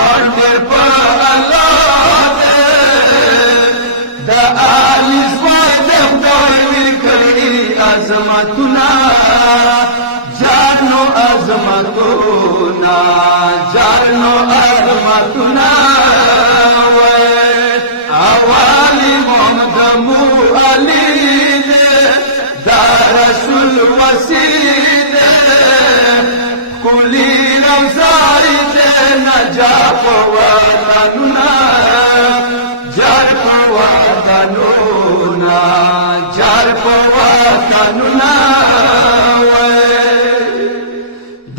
Jandir pa Allah da alis wadam dawir kari azmatuna jano azmatuna jano azmatuna awali muhamdamu ali da rasul wasid kuli rawzari najat watanuna jar watanuna jar watanuna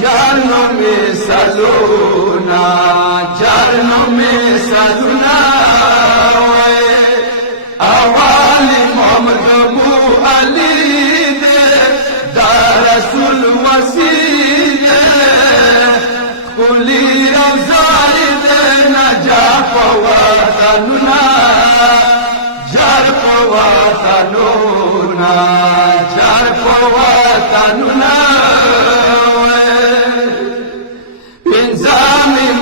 Jarno me saluna, jarno me saluna, awali Muhammad mu Ali da Rasul wasid, kuli rawzari najat watanuna, jar watanuna, jar watanuna.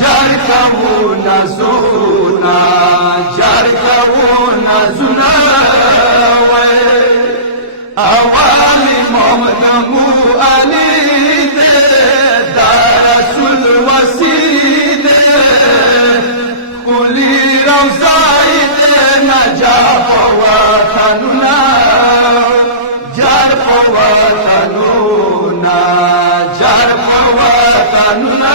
jar kauna zuna jar kauna zuna awali Muhammad mu Ali da Rasul wasid kuli rawzai najat watanuna jar watanuna jar watanuna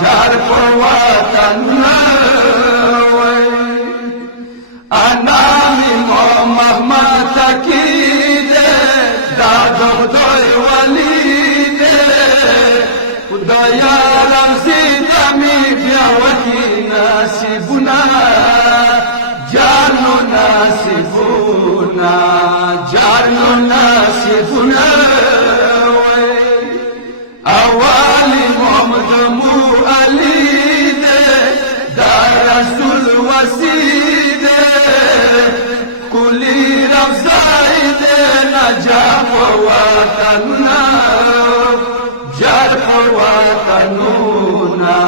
جار په وطن انا می محمد تقی دے داد خدای ولی دے خدایا رمزی دمی بیا وکی نصیبنا جانو نصیبنا جانو نصیبنا اوالی محمد مو علی دے دا رسول وسیع دے کلی رفضائی دے نجاح وطننا جار پر وطننا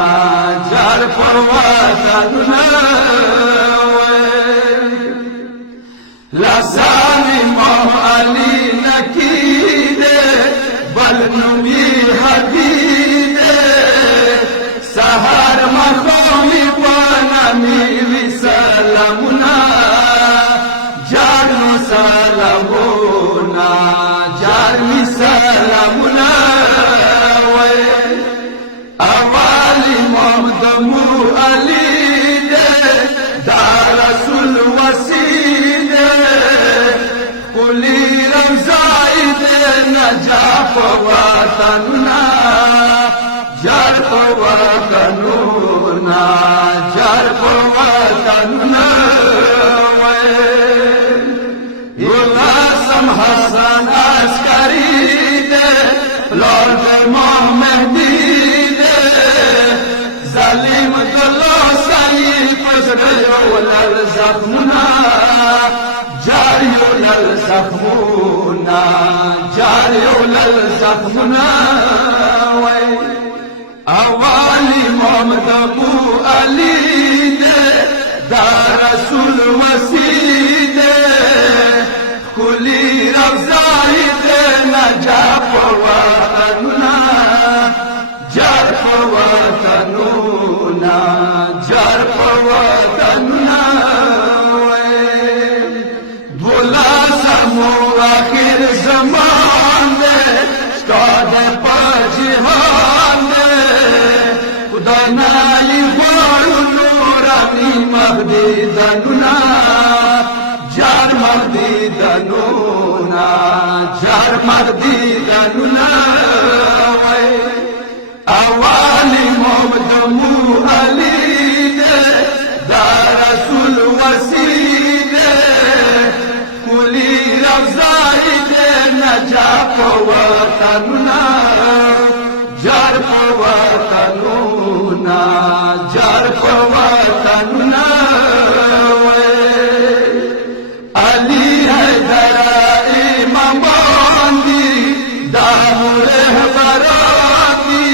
جار پر وطننا لسانی مو علی نکی دے بل نبی حبی دے سہر مخومی پانمی وی سلامنا جارنو سلامنا جارنی سلامنا اوالی محمد مو علی دے دا رسول وسیع دے کلی رمزائی دے نجاح وطننا جار وطننا جار وطننا غلام حسن عسکری دے لارد محمدی دے ظالم دلو سلی پسڑیو ولل زخمنا جاریو لل زخمنا جاریو لل زخمنا اوالی محمد ابو علی دے دا رسول وسیع دے کلی افزائی دے نجاح وطننا جار وطننا جار وطننا دولا سمو آخر زمان دے ستاد پا جہان خدای غواړو نورانی مهدی دنونا جار مهدی دنونا جار مهدی دنونا اوالی محمد مو علی دے دا رسول وسیع دے کلی رفضائی دے نجاح وطننا جار وطننا جار وطننا علی حیدر امام باندی دامو رہبرانی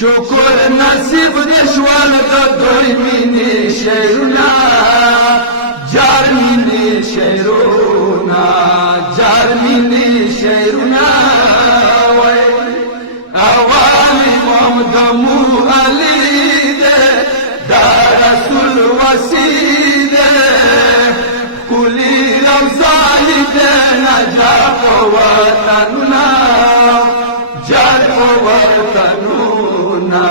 شکر نصیب دشوال دا دوی مینی شیرونا جار مینی شیرونا جار مینی شیرونا اوالی محمد مو علی دے دا رسول وسیع دے کلی رمزائی دے نجاح وطننا جار وطننا